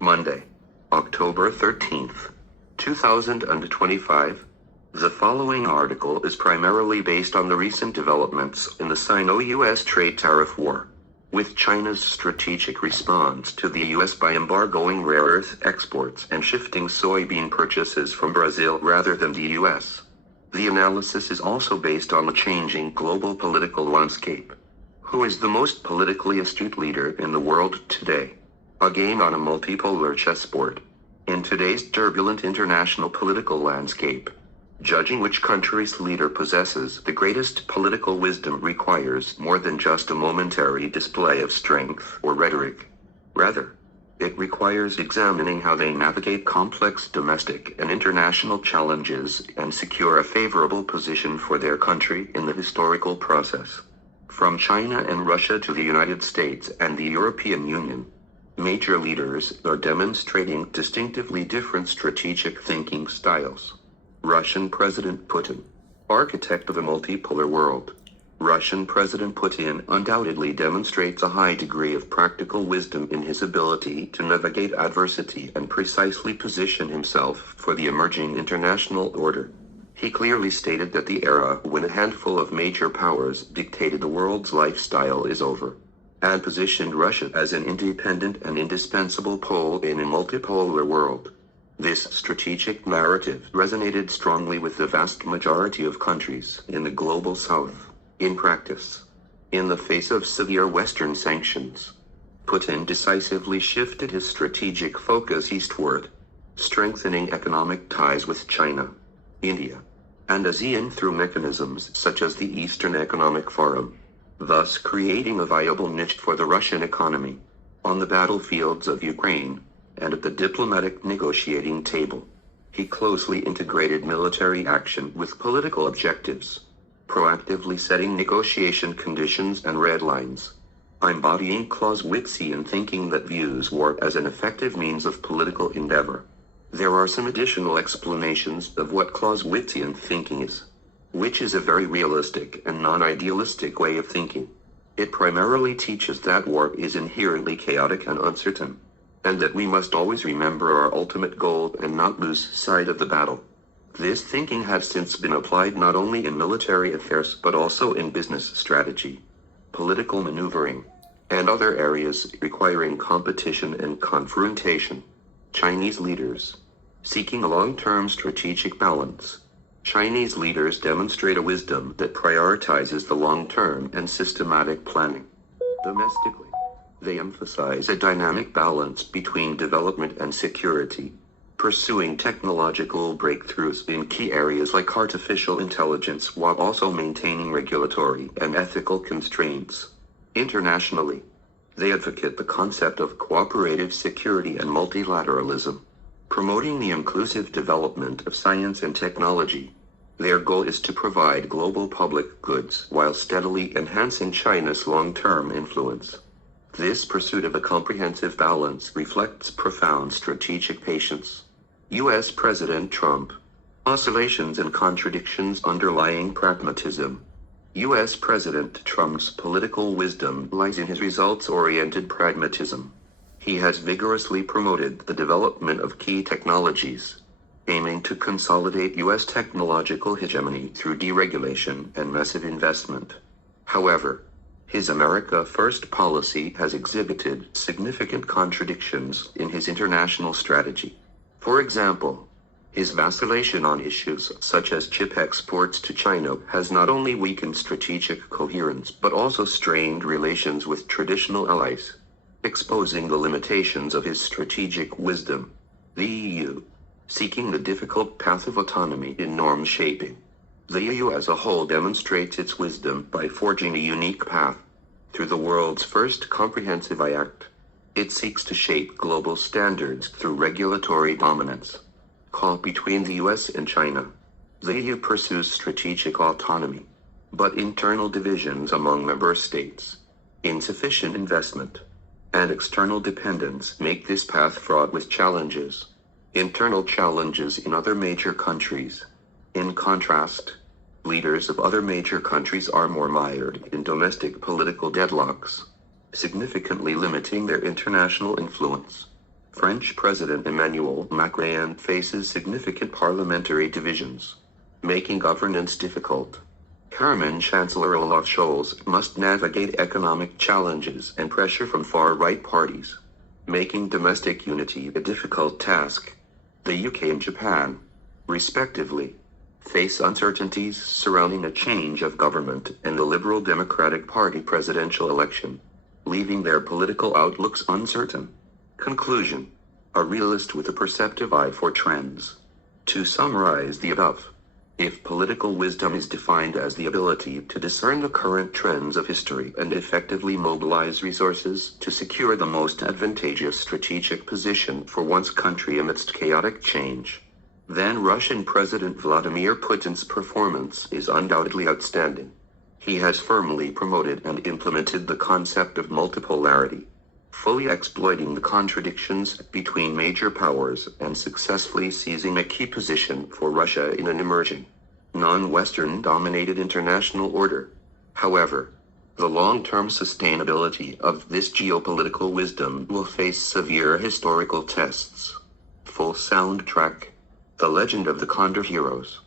Monday, October 13th, 2025. The following article is primarily based on the recent developments in the Sino-US trade tariff war, with China's strategic response to the US by embargoing rare earth exports and shifting soybean purchases from Brazil rather than the US. The analysis is also based on the changing global political landscape. Who is the most politically astute leader in the world today? A game on a multipolar chessboard. In today's turbulent international political landscape, judging which country's leader possesses the greatest political wisdom requires more than just a momentary display of strength or rhetoric. Rather, it requires examining how they navigate complex domestic and international challenges and secure a favorable position for their country in the historical process. From China and Russia to the United States and the European Union, major leaders are demonstrating distinctively different strategic thinking styles. Russian President Putin, architect of a multipolar world. Russian President Putin undoubtedly demonstrates a high degree of practical wisdom in his ability to navigate adversity and precisely position himself for the emerging international order. He clearly stated that the era when a handful of major powers dictated the world's lifestyle is over, and positioned Russia as an independent and indispensable pole in a multipolar world. This strategic narrative resonated strongly with the vast majority of countries in the global south. In practice, in the face of severe Western sanctions, Putin decisively shifted his strategic focus eastward, strengthening economic ties with China, India, and ASEAN through mechanisms such as the Eastern Economic Forum, thus creating a viable niche for the Russian economy. On the battlefields of Ukraine and at the diplomatic negotiating table, he closely integrated military action with political objectives, proactively setting negotiation conditions and red lines, embodying Clausewitzian thinking that views war as an effective means of political endeavor. There are some additional explanations of what Clausewitzian thinking is, which is a very realistic and non-idealistic way of thinking. It primarily teaches that war is inherently chaotic and uncertain, and that we must always remember our ultimate goal and not lose sight of the battle. This thinking has since been applied not only in military affairs but also in business strategy, political maneuvering, and other areas requiring competition and confrontation. Chinese leaders, seeking a long-term strategic balance. Chinese leaders demonstrate a wisdom that prioritizes the long-term and systematic planning. Domestically, they emphasize a dynamic balance between development and security, pursuing technological breakthroughs in key areas like artificial intelligence while also maintaining regulatory and ethical constraints. Internationally, they advocate the concept of cooperative security and multilateralism, promoting the inclusive development of science and technology. Their goal is to provide global public goods while steadily enhancing China's long-term influence. This pursuit of a comprehensive balance reflects profound strategic patience. U.S. President Trump. Oscillations and contradictions underlying pragmatism. U.S. President Trump's political wisdom lies in his results-oriented pragmatism. He has vigorously promoted the development of key technologies, aiming to consolidate U.S. technological hegemony through deregulation and massive investment. However, his America First policy has exhibited significant contradictions in his international strategy. For example, his vacillation on issues such as chip exports to China has not only weakened strategic coherence but also strained relations with traditional allies, exposing the limitations of his strategic wisdom. The EU, seeking the difficult path of autonomy in norm shaping. The EU as a whole demonstrates its wisdom by forging a unique path. Through the world's first comprehensive Act, it seeks to shape global standards through regulatory dominance. Caught between the US and China, the EU pursues strategic autonomy, but internal divisions among member states, insufficient investment, and external dependence make this path fraught with challenges. Internal challenges in other major countries. In contrast, leaders of other major countries are more mired in domestic political deadlocks, significantly limiting their international influence. French President Emmanuel Macron faces significant parliamentary divisions, making governance difficult. German Chancellor Olaf Scholz must navigate economic challenges and pressure from far-right parties, making domestic unity a difficult task. The UK and Japan, respectively, face uncertainties surrounding a change of government and the Liberal Democratic Party presidential election, leaving their political outlooks uncertain. Conclusion: a realist with a perceptive eye for trends. To summarize the above, if political wisdom is defined as the ability to discern the current trends of history and effectively mobilize resources to secure the most advantageous strategic position for one's country amidst chaotic change, then Russian President Vladimir Putin's performance is undoubtedly outstanding. He has firmly promoted and implemented the concept of multipolarity, fully exploiting the contradictions between major powers and successfully seizing a key position for Russia in an emerging, non-Western dominated international order. However, the long-term sustainability of this geopolitical wisdom will face severe historical tests. Full soundtrack: The Legend of the Condor Heroes.